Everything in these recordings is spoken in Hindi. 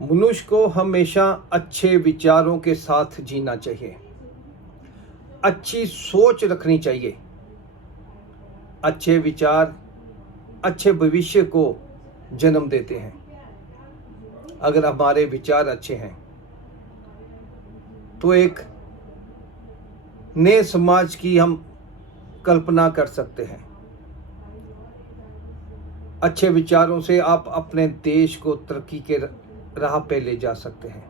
मनुष्य को हमेशा अच्छे विचारों के साथ जीना चाहिए, अच्छी सोच रखनी चाहिए। अच्छे विचार अच्छे भविष्य को जन्म देते हैं। अगर हमारे विचार अच्छे हैं तो एक नए समाज की हम कल्पना कर सकते हैं। अच्छे विचारों से आप अपने देश को तरक्की के राह पे ले जा सकते हैं।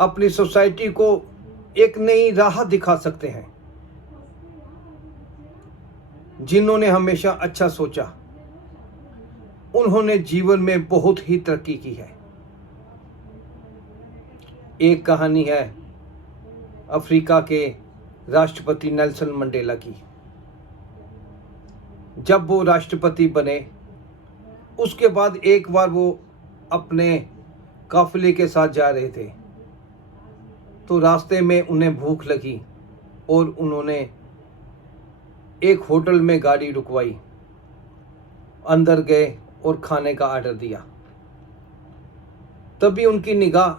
अपनी सोसाइटी को एक नई राह दिखा सकते हैं। जिन्होंने हमेशा अच्छा सोचा उन्होंने जीवन में बहुत ही तरक्की की है। एक कहानी है अफ्रीका के राष्ट्रपति नेल्सन मंडेला की। जब वो राष्ट्रपति बने उसके बाद एक बार वो अपने काफिले के साथ जा रहे थे तो रास्ते में उन्हें भूख लगी और उन्होंने एक होटल में गाड़ी रुकवाई, अंदर गए और खाने का ऑर्डर दिया। तभी उनकी निगाह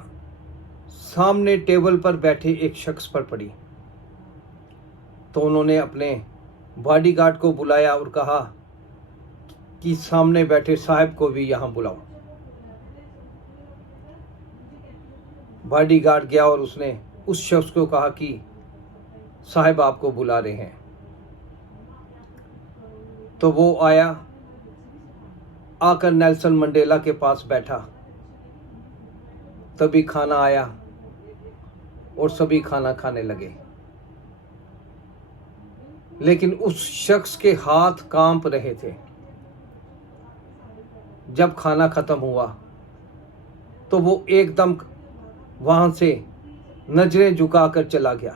सामने टेबल पर बैठे एक शख्स पर पड़ी तो उन्होंने अपने बॉडीगार्ड को बुलाया और कहा कि सामने बैठे साहब को भी यहाँ बुलाओ। बॉडीगार्ड गया और उसने उस शख्स को कहा कि साहब आपको बुला रहे हैं। तो वो आया, आकर नेल्सन मंडेला के पास बैठा। तभी खाना आया और सभी खाना खाने लगे, लेकिन उस शख्स के हाथ कांप रहे थे। जब खाना खत्म हुआ तो वो एकदम वहां से नजरें झुकाकर चला गया।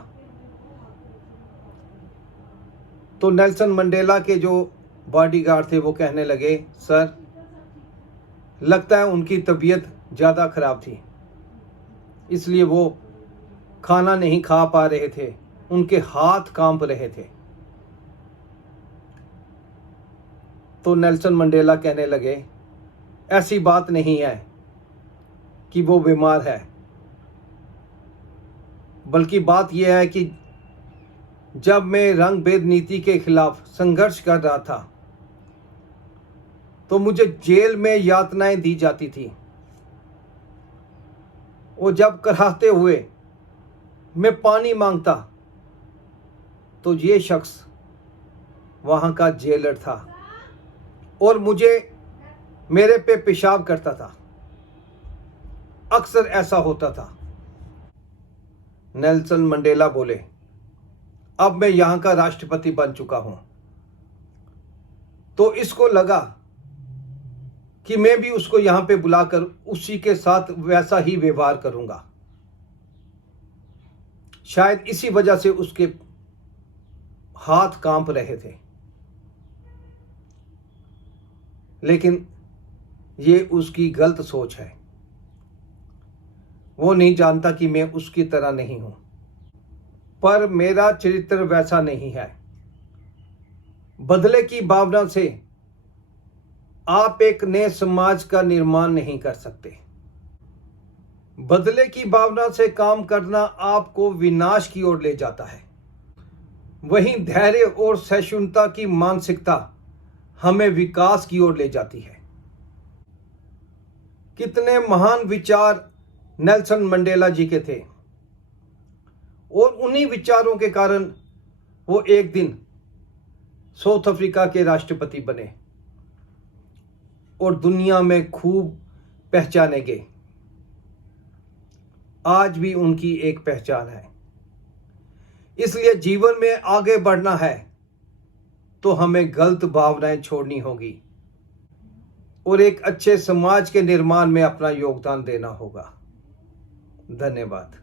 तो नेल्सन मंडेला के जो बॉडीगार्ड थे वो कहने लगे, सर लगता है उनकी तबीयत ज़्यादा खराब थी, इसलिए वो खाना नहीं खा पा रहे थे, उनके हाथ कांप रहे थे। तो नेल्सन मंडेला कहने लगे, ऐसी बात नहीं है कि वो बीमार है, बल्कि बात यह है कि जब मैं रंग भेद नीति के खिलाफ संघर्ष कर रहा था तो मुझे जेल में यातनाएं दी जाती थी और जब कराहते हुए मैं पानी मांगता तो ये शख्स वहां का जेलर था और मुझे मेरे पे पेशाब करता था। अक्सर ऐसा होता था। नेल्सन मंडेला बोले, अब मैं यहां का राष्ट्रपति बन चुका हूं तो इसको लगा कि मैं भी उसको यहां पे बुलाकर उसी के साथ वैसा ही व्यवहार करूंगा। शायद इसी वजह से उसके हाथ कांप रहे थे, लेकिन ये उसकी गलत सोच है। वो नहीं जानता कि मैं उसकी तरह नहीं हूं, पर मेरा चरित्र वैसा नहीं है। बदले की भावना से आप एक नए समाज का निर्माण नहीं कर सकते। बदले की भावना से काम करना आपको विनाश की ओर ले जाता है। वहीं धैर्य और सहिष्णुता की मानसिकता हमें विकास की ओर ले जाती है। कितने महान विचार नेल्सन मंडेला जी के थे और उन्हीं विचारों के कारण वो एक दिन साउथ अफ्रीका के राष्ट्रपति बने और दुनिया में खूब पहचाने गए। आज भी उनकी एक पहचान है। इसलिए जीवन में आगे बढ़ना है तो हमें गलत भावनाएं छोड़नी होगी और एक अच्छे समाज के निर्माण में अपना योगदान देना होगा। धन्यवाद।